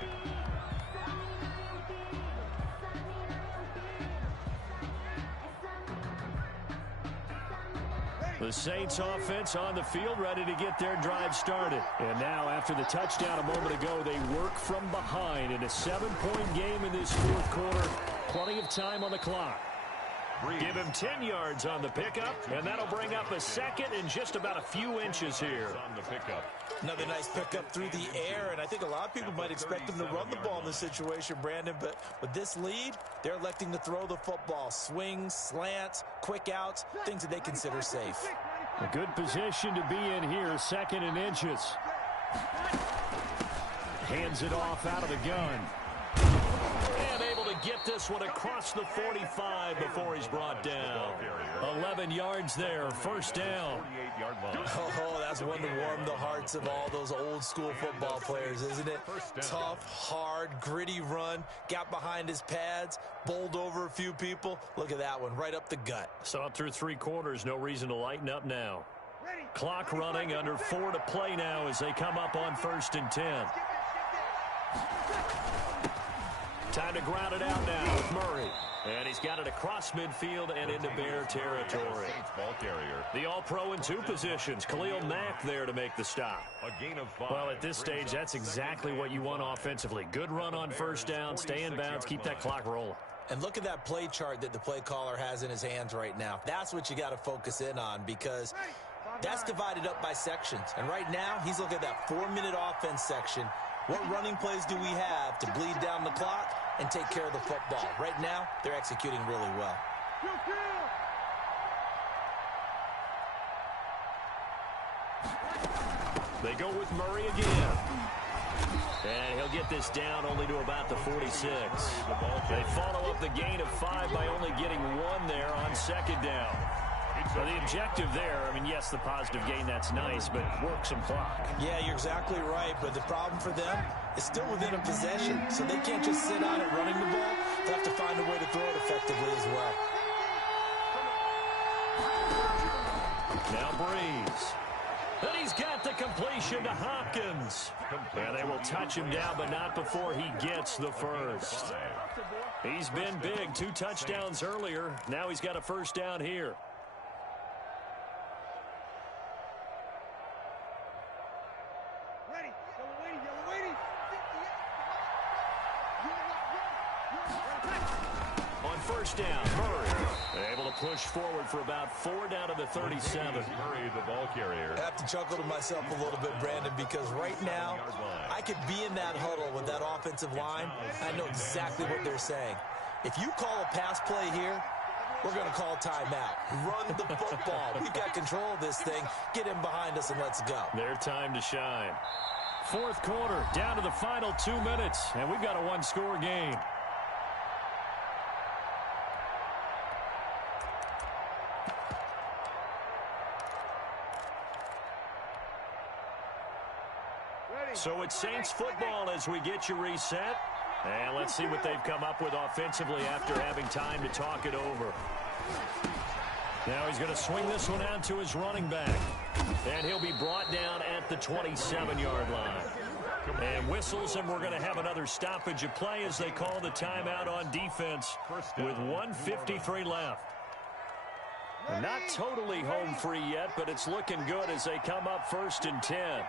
The Saints offense on the field, ready to get their drive started. And now, after the touchdown a moment ago, they work from behind in a 7-point game in this 4th quarter. Plenty of time on the clock. Give him 10 yards on the pickup, and that'll bring up a 2nd and just about a few inches here. On the pickup. Another nice pickup through the air, and I think a lot of people might expect them to run the ball in this situation, Brandon, but with this lead, they're electing to throw the football. Swings, slants, quick outs, things that they consider safe. A good position to be in here, 2nd and inches. Hands it off out of the gun. And able to get this one across the 45 before he's brought down. 11 yards there, 1st down. Oh, that's one to warm the hearts of all those old school football players, isn't it? Tough, hard, gritty run, got behind his pads, bowled over a few people. Look at that one, right up the gut. So up through 3 quarters, no reason to lighten up now. Clock running, under 4 to play now as they come up on 1st and 10. Time to ground it out now with Murray. And he's got it across midfield and into Bear territory. Ball carrier. The All-Pro in 2 positions. Khalil Mack there to make the stop. A gain of 5. Well, at this stage, that's exactly what you want offensively. Good run on 1st down, stay in bounds, keep that clock rolling. And look at that play chart that the play caller has in his hands right now. That's what you got to focus in on because that's divided up by sections. And right now, he's looking at that 4-minute offense section. What running plays do we have to bleed down the clock and take care of the football? Right now, they're executing really well. They go with Murray again. And he'll get this down only to about the 46. They follow up the gain of 5 by only getting 1 there on 2nd down. So the objective there, I mean, yes, the positive gain, that's nice, but work some clock. Yeah, you're exactly right, but the problem for them is still within a possession, so they can't just sit on it running the ball. They'll have to find a way to throw it effectively as well. Now Breeze. And he's got the completion to Hopkins. And they will touch him down, but not before he gets the first. He's been big. 2 touchdowns earlier. Now he's got a first down here. Ready. Yellow waiting. On first down, Murray able to push forward for about 4 down to the 37. Murray, the ball carrier. I have to chuckle to myself a little bit, Brandon, because right now I could be in that huddle with that offensive line. I know exactly what they're saying. If you call a pass play here, we're going to call timeout. Run the football. We've got control of this thing. Get him behind us and let's go. Their time to shine. Fourth quarter, down to the final 2 minutes, and we've got a 1-score game. So it's Saints football as we get you reset. And let's see what they've come up with offensively after having time to talk it over. Now he's going to swing this one out to his running back. And he'll be brought down at the 27-yard line. And whistles, and we're going to have another stoppage of play as they call the timeout on defense with 1:53 left. Not totally home free yet, but it's looking good as they come up 1st and 10.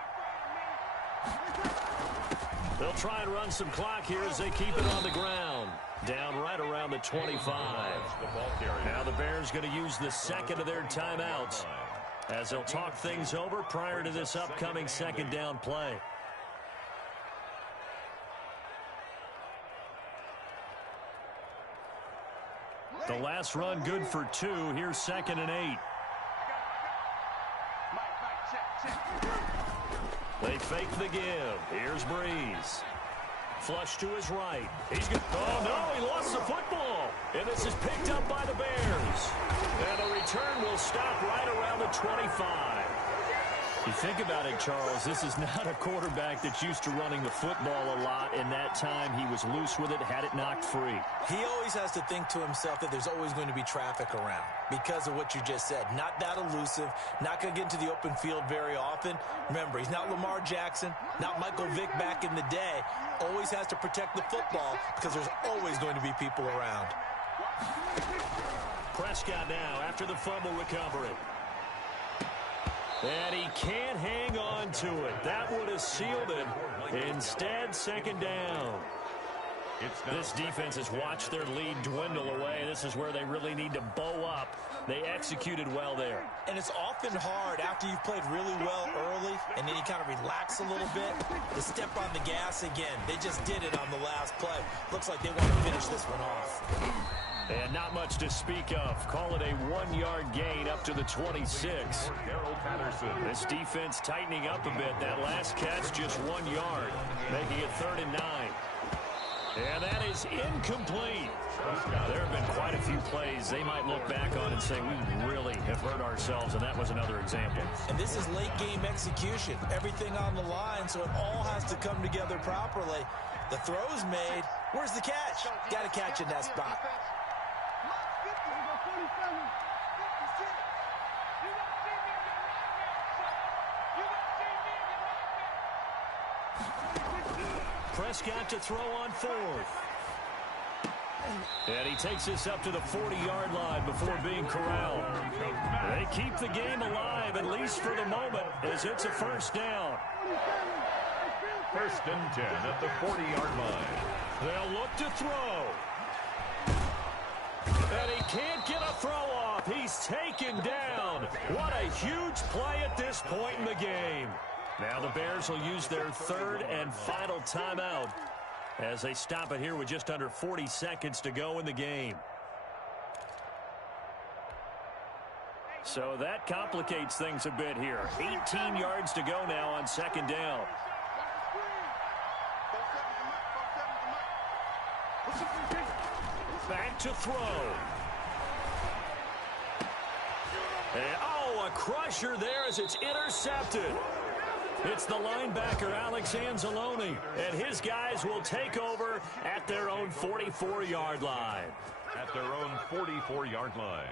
They'll try and run some clock here as they keep it on the ground. Down right around the 25. Now the Bears going to use the second of their timeouts as they'll talk things over prior to this upcoming second down play. The last run good for 2. Here's 2nd and 8. They fake the give. Here's Breeze. Flush to his right. He's good. Oh, no, he lost the football. And this is picked up by the Bears. And the return will stop right around the 25. You think about it, Charles, this is not a quarterback that's used to running the football a lot. In that time, he was loose with it, had it knocked free. He always has to think to himself that there's always going to be traffic around because of what you just said. Not that elusive, not going to get into the open field very often. Remember, he's not Lamar Jackson, not Michael Vick back in the day. Always has to protect the football because there's always going to be people around. Prescott now after the fumble recovery. And he can't hang on to it. That would have sealed it. Instead, 2nd down. This defense has watched their lead dwindle away. This is where they really need to bow up. They executed well there. And it's often hard after you've played really well early and then you kind of relax a little bit to step on the gas again. They just did it on the last play. Looks like they want to finish this one off. And not much to speak of. Call it a 1-yard gain up to the 26. This defense tightening up a bit. That last catch just 1 yard, making it 3rd and 9. And that is incomplete. There have been quite a few plays they might look back on and say, we really have hurt ourselves, and that was another example. And this is late game execution. Everything on the line, so it all has to come together properly. The throw's made. Where's the catch? Got to catch in that spot. Prescott to throw on 4th. And he takes this up to the 40-yard line before being corralled. They keep the game alive, at least for the moment, as it's a 1st down. 1st and 10 at the 40-yard line. They'll look to throw. And he can't get a throw off. He's taken down. What a huge play at this point in the game. Now the Bears will use their 3rd and final timeout as they stop it here with just under 40 seconds to go in the game. So that complicates things a bit here. 18 yards to go now on 2nd down. Back to throw. And, oh, a crusher there as it's intercepted. It's the linebacker, Alex Anzalone, and his guys will take over at their own 44-yard line. At their own 44-yard line. 1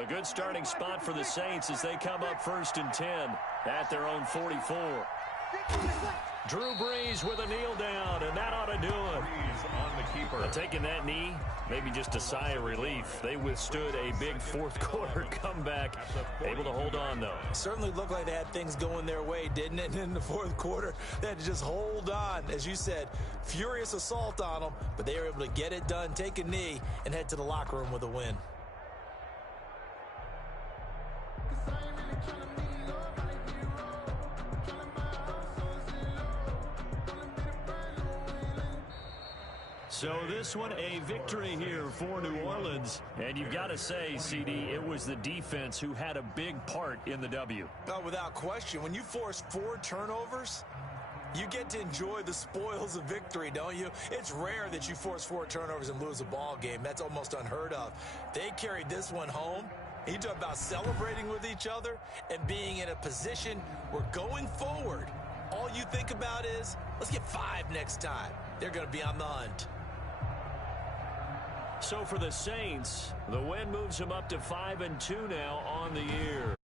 A good starting spot for the Saints as they come up 1st and 10 at their own 44. Drew Brees with a kneel down, and that ought to do it. Brees on the keeper. Taking that knee, maybe just a sigh of relief. They withstood a big fourth-quarter comeback, able to hold on, though. Certainly looked like they had things going their way, didn't it? And in the fourth quarter, they had to just hold on. As you said, furious assault on them, but they were able to get it done, take a knee, and head to the locker room with a win. So this one, a victory here for New Orleans. And you've got to say, CD, it was the defense who had a big part in the W. Oh, without question. When you force 4 turnovers, you get to enjoy the spoils of victory, don't you? It's rare that you force 4 turnovers and lose a ball game. That's almost unheard of. They carried this one home. You talk about celebrating with each other and being in a position where going forward, all you think about is, let's get 5 next time. They're going to be on the hunt. So for the Saints, the win moves them up to 5-2 now on the year.